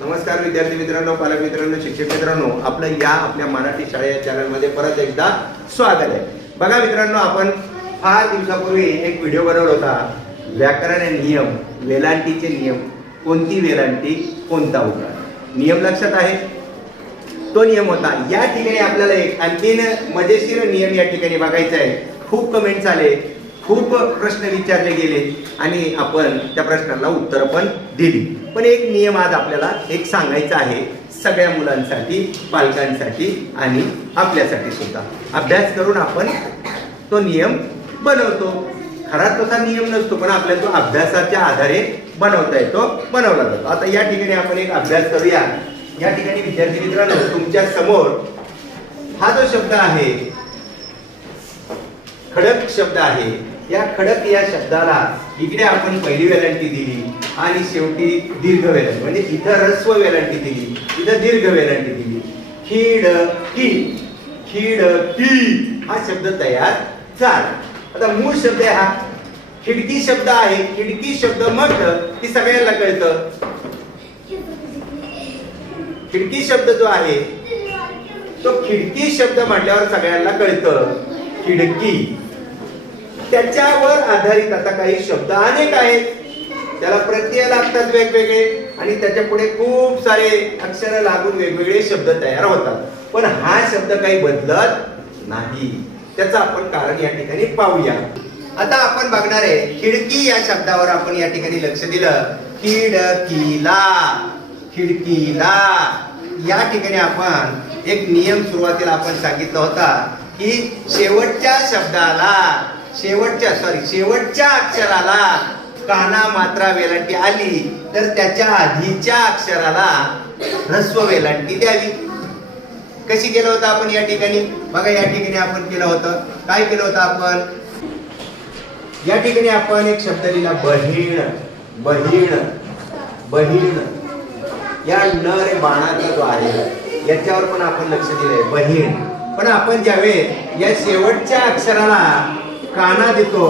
नमस्कार विद्यार्थी मित्रांनो पालक मित्रांनो शिक्षक मित्रांनो आपलं या आपल्या मराठी शाळे या चॅनलमध्ये परत एकदा स्वागत आहे. बघा मित्रांनो आपण फार दिवसापूर्वी एक व्हिडिओ बनवला होता. व्याकरण आणि नियम वेलांटीचे नियम. कोणती वेलांटी कोणता होता नियम लक्षात आहे? तो नियम होता. या ठिकाणी आपल्याला एक आणखीन मजेशीर नियम या ठिकाणी बघायचा आहे. खूप कमेंट्स आले. खूप प्रश्न विचारले गेले आणि आपण त्या प्रश्नाला उत्तर पण दिली. पण एक नियम आज आपल्याला एक सांगायचा आहे सगळ्या मुलांसाठी पालकांसाठी आणि आपल्यासाठी सुद्धा. अभ्यास करून आपण तो नियम बनवतो. खरा तसा नियम नसतो पण आपल्या तो अभ्यासाच्या आधारे बनवता येतो बनवला जातो. आता या ठिकाणी आपण एक अभ्यास करूया. या ठिकाणी विद्यार्थी मित्रांनो तुमच्यासमोर हा जो शब्द आहे खडक शब्द आहे. या खडक या शब्दाला इकडे आपण पहिली वेलांटी दिली आणि शेवटी दीर्घ वेलांटी म्हणजे इथं ह्रस्व वेलांटी दिली इथं दीर्घ वेलांटी दिली. खिड की खिड की हा शब्द तयार झाला. आता मूळ शब्द आहे हा. खिडकी शब्द आहे खिडकी शब्द म्हटलं की सगळ्यांना कळतं. खिडकी शब्द जो आहे तो खिडकी शब्द म्हटल्यावर सगळ्यांना कळतं. खिडकी. त्याच्यावर आधारित आता काही शब्द अनेक आहेत. त्याला प्रत्यय लागतात वेगवेगळे आणि त्याच्या पुढे खूप सारे अक्षर लागून वेगवेगळे शब्द तयार होतात. पण हा शब्द काही बदलत नाही. त्याचं आपण कारण या ठिकाणी पाहूया. आता आपण बघणार आहे खिडकी या शब्दावर आपण या ठिकाणी लक्ष दिलं. खिडकीला खिडकीला. या ठिकाणी आपण एक नियम सुरुवातीला आपण सांगितला होता की शेवटच्या शब्दाला शेवटच्या सॉरी शेवटच्या अक्षराला काना मात्रा वेलांटी आली तर त्याच्या आधीच्या अक्षराला ह्रस्व वेलांटी द्यावी. कशी केलं होतं आपण या ठिकाणी? बघा या ठिकाणी आपण केलं होतं. काय केलं होतं आपण? या ठिकाणी आपण एक शब्द लिहिला बहीण बहीण बहीण. या नर बाणाचा जो आहे याच्यावर पण आपण लक्ष दिलंय बहीण. पण आपण ज्यावेळेस या शेवटच्या अक्षराला काना देतो.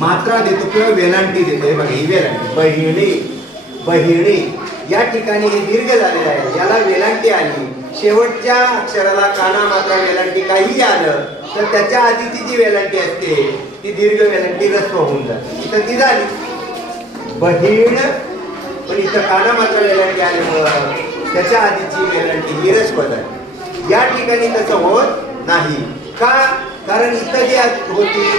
मात्रा देतो किंवा वेलांटी देतो. हे बघा ही वेलांटी. बहिणी बहिणी या ठिकाणी हे दीर्घ झालेलं आहे. याला वेलांटी आली. शेवटच्या अक्षराला काना मात्रा वेलांटी काही आलं तर त्याच्या आधीची जी वेलांटी असते ती दीर्घ वेलांटी रस्व होऊन जाते. तर ती झाली. बहीण पण इथं काना मात्र वेलांटी आल्यामुळं त्याच्या आधीची वेलांटी ही रस्व झाली या ठिकाणी तसं होत नाही. का? कारण इथं जी होती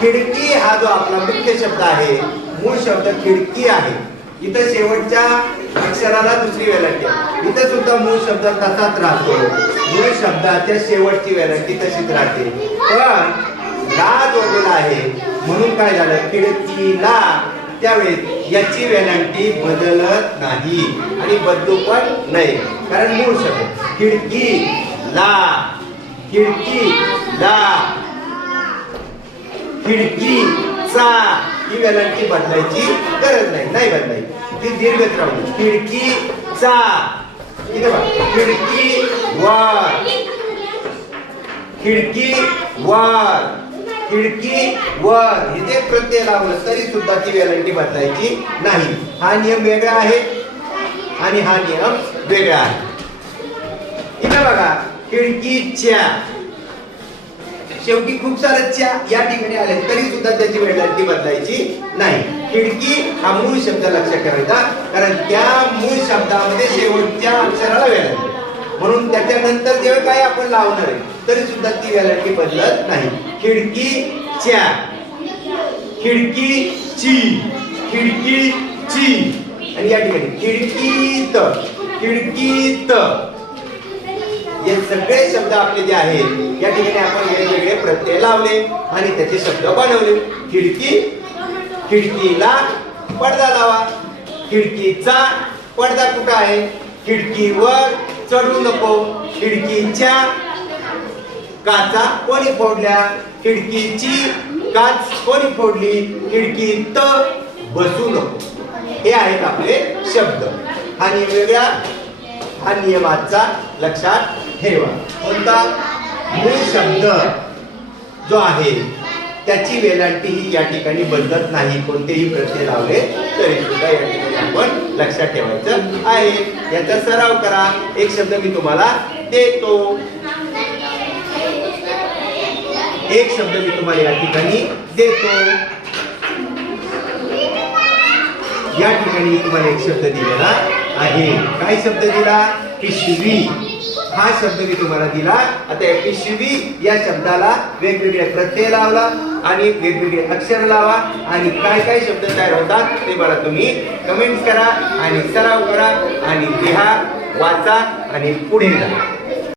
खिडकी हा जो आपला मुख्य शब्द आहे मूळ शब्द खिडकी आहे. इथं शेवटच्या अक्षराला दुसरी वेलांटी आहे. इथं सुद्धा मूळ शब्द तसाच राहतो. मूळ शब्दाच्या शेवटची वेलांटी तशीच राहते. पण ला जोडलेला आहे म्हणून काय झालं? खिडकीला त्यावेळेस याची वेलांटी बदलत नाही. आणि बदलू पण नाही. कारण मूळ शब्द खिडकी ला खिडकी दा. खिडकी चा ही वेलांटी बदलायची गरज नाही. नाही बदलायची. ती दीर्घ राहू खिडकी चा खिडकी वर खिडकी वर खिडकी वर इथे प्रत्यय लावलं तरी सुद्धा ती वेलांटी बदलायची नाही. हा नियम वेगळा आहे आणि हा नियम वेगळा आहे. इथे बघा. खिडकीच्या. शेवटी खूप सारं च्या या ठिकाणी आले तरी सुद्धा त्याची वेलांटी बदलायची नाही. खिडकी हा मूळ शब्द लक्षात ठेवायचा कारण त्या मूळ शब्दामध्ये शेवटच्या अक्षराला वेलांटी म्हणून त्याच्यानंतर जेव्हा काय आपण लावणार आहे तरी सुद्धा ती वेलांटी बदलत नाही. खिडकीच्या. खिडकीची. खिडकीची. आणि या ठिकाणी खिडकीत. खिडकीत. हे सगळे शब्द आपले जे आहेत या ठिकाणी आपण वेगवेगळे प्रत्यय लावले आणि त्याचे शब्द बनवले. खिडकी खिडकीला पडदा लावा. खिडकीचा पडदा कुठं आहे? खिडकीवर चढू नको. खिडकीच्या काचा कोणी फोडल्या? खिडकीची काच कोणी फोडली? खिडकीत बसू नको. हे आहेत आपले शब्द. हा नियम वेगळा हा नियमाचा लक्षात ठेवा. कोणता? मूळ शब्द जो आहे त्याची वेलांटी ही या ठिकाणी बदलत नाही. कोणतेही प्रत्यय लावले तरी सुद्धा या ठिकाणी आपण लक्षात ठेवायचं आहे. याचा सराव करा. एक शब्द मी तुम्हाला देतो. एक शब्द मी तुम्हाला या ठिकाणी देतो. या ठिकाणी मी तुम्हाला एक शब्द दिलेला आहे. काय शब्द दिला? पिशवी. हा शब्द मी तुम्हाला दिला. आता एपिशिवी या शब्दाला वेगवेगळे प्रत्यय लावला आणि वेगवेगळे अक्षर लावा आणि काय काय शब्द तयार होतात ते मला तुम्ही कमेंट करा आणि सराव करा आणि लिहा वाचा आणि पुढे जा.